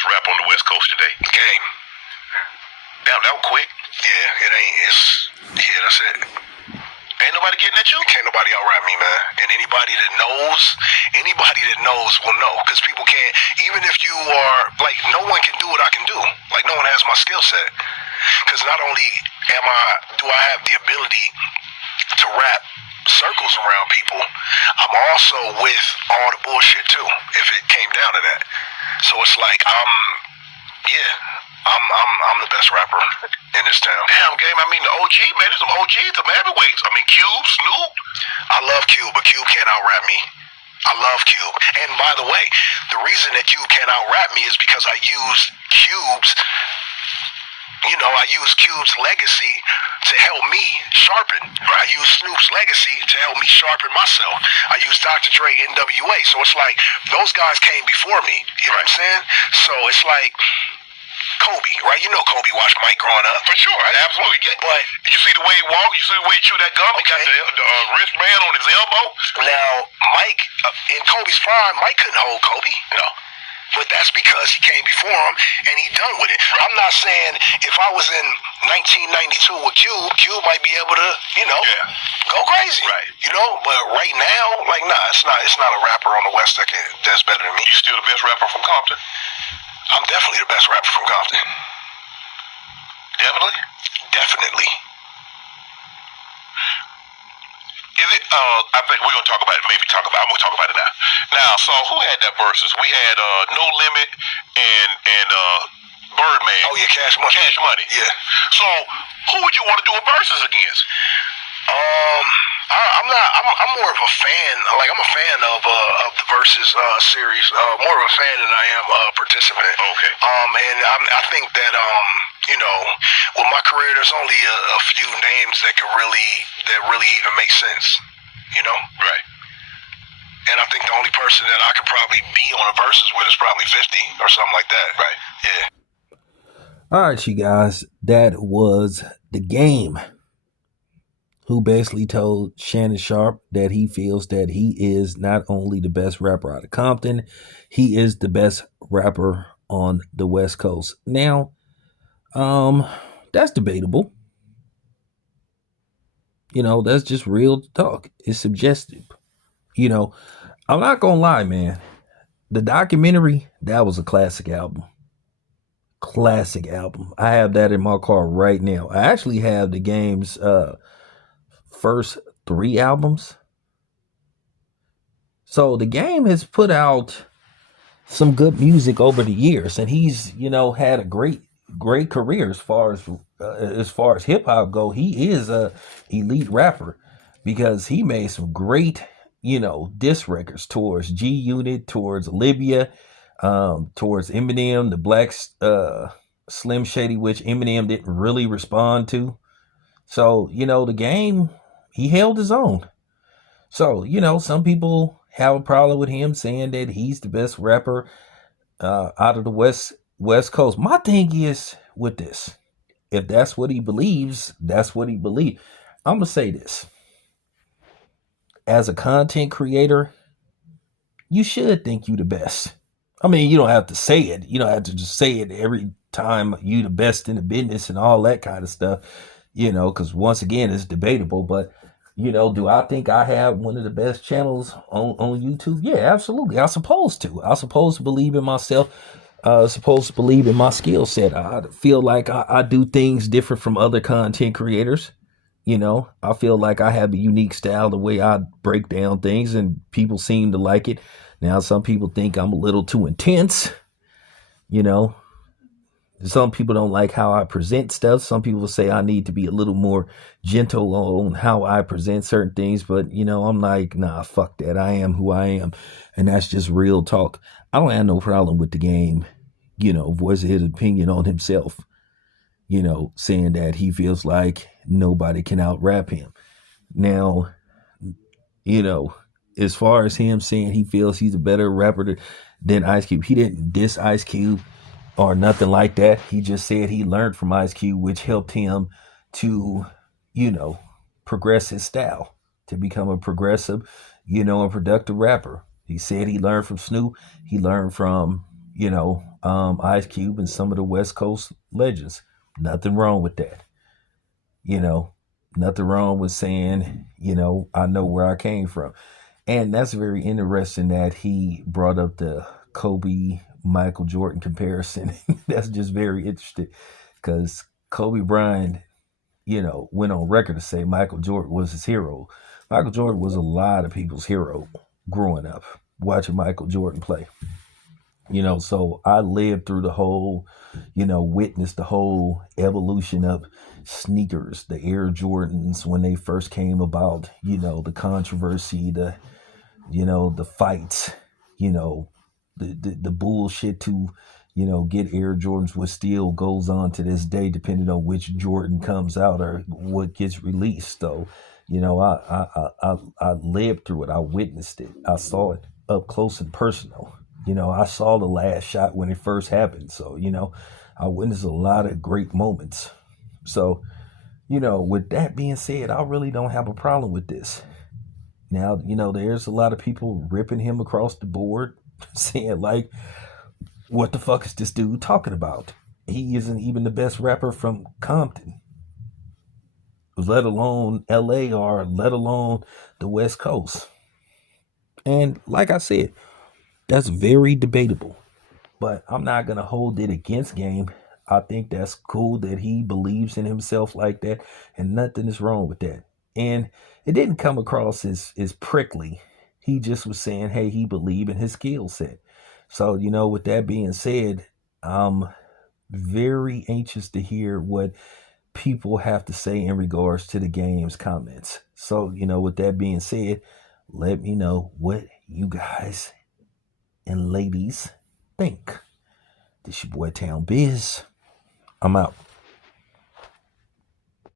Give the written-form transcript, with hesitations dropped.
best rapper on the West Coast today? Game. Damn, that was quick. Yeah, it ain't. That's it. Ain't nobody getting at you? Can't nobody out-rap me, man. And anybody that knows will know. Because people can't, even if you are, like, no one can do what I can do. Like, no one has my skill set. Because not only do I have the ability to rap circles around people, I'm also with all the bullshit, too, if it came down to that. So it's like, I'm the best rapper in this town. Damn, Game. I mean, the OG, man. There's some OGs, some heavyweights. I mean, Cube, Snoop. I love Cube, but Cube can't out-rap me. I love Cube. And by the way, the reason that Cube can't out-rap me is because I use Cube's legacy to help me sharpen. I use Snoop's legacy to help me sharpen myself. I use Dr. Dre, NWA. So it's like, those guys came before me. You know what I'm saying? So it's like, Kobe, right? You know Kobe watched Mike growing up. For sure, I absolutely get it. But you see the way he walked? You see the way he chewed that gum? He got the wristband on his elbow? Now, Mike, in Kobe's prime, Mike couldn't hold Kobe. No. But that's because he came before him and he done with it. I'm not saying if I was in 1992 with Cube might be able to, go crazy. Right. But right now, like, nah, it's not a rapper on the West that's better than me. You still the best rapper from Compton? I'm definitely the best rapper from Compton. Definitely? Definitely. Is it, I think we're going to talk about it, I'm going to talk about it now. Now, so who had that versus? We had No Limit and Birdman. Oh, yeah, Cash Money. Cash Money. Yeah. So, who would you want to do a versus against? I'm more of a fan. Like, I'm a fan of the Versus series. More of a fan than I am a participant. Okay. And I think that with my career, there's only a few names that really even make sense. Right. And I think the only person that I could probably be on a Versus with is probably 50 or something like that. Right. Yeah. All right, you guys. That was The Game, who basically told Shannon Sharpe that he feels that he is not only the best rapper out of Compton, he is the best rapper on the West Coast. Now, that's debatable. That's just real talk. It's subjective. I'm not gonna lie, man. The documentary, that was a classic album. Classic album. I have that in my car right now. I actually have The Game's first 3 albums. So The Game has put out some good music over the years, and he's had a great career as far as hip hop go. He is a elite rapper because he made some great diss records towards G Unit, towards Libya, towards Eminem, the Black Slim Shady, which Eminem didn't really respond to. So The Game, he held his own. So, some people have a problem with him saying that he's the best rapper out of the West Coast. My thing is with this, if that's what he believes, that's what he believes. I'm going to say this. As a content creator, you should think you the best. I mean, you don't have to say it. You don't have to just say it every time you the best in the business and all that kind of stuff, because once again, it's debatable. But, do I think I have one of the best channels on YouTube? Yeah, absolutely. I'm supposed to. I'm supposed to believe in myself. Supposed to believe in my skill set. I feel like I do things different from other content creators. I feel like I have a unique style, the way I break down things, and people seem to like it. Now, some people think I'm a little too intense. Some people don't like how I present stuff. Some people say I need to be a little more gentle on how I present certain things. But, I'm like, nah, fuck that. I am who I am. And that's just real talk. I don't have no problem with The Game, voicing his opinion on himself, saying that he feels like nobody can out-rap him. Now, as far as him saying he feels he's a better rapper than Ice Cube, he didn't diss Ice Cube or nothing like that. He just said he learned from Ice Cube, which helped him to, progress his style, to become a progressive, and productive rapper. He said he learned from Snoop. He learned from, Ice Cube and some of the West Coast legends. Nothing wrong with that. You know, nothing wrong with saying, I know where I came from. And that's very interesting that he brought up the Kobe Michael Jordan comparison. That's just very interesting because Kobe Bryant, went on record to say Michael Jordan was his hero. Michael Jordan was a lot of people's hero growing up, watching Michael Jordan play. So I lived through the whole, witnessed the whole evolution of sneakers, the Air Jordans when they first came about, the controversy, the fights, the bullshit to, get Air Jordans, what still goes on to this day, depending on which Jordan comes out or what gets released. So, I lived through it. I witnessed it. I saw it up close and personal. I saw the last shot when it first happened. So, I witnessed a lot of great moments. So, with that being said, I really don't have a problem with this. Now, there's a lot of people ripping him across the board, saying like, what the fuck is this dude talking about? He isn't even the best rapper from Compton, let alone LA or let alone the West Coast. And like I said, that's very debatable, but I'm not going to hold it against Game. I think that's cool that he believes in himself like that, and nothing is wrong with that. And it didn't come across as prickly. He just was saying, hey, he believed in his skill set. So, with that being said, I'm very anxious to hear what people have to say in regards to the Game's comments. So, with that being said, let me know what you guys and ladies think. This your boy Town Biz. I'm out.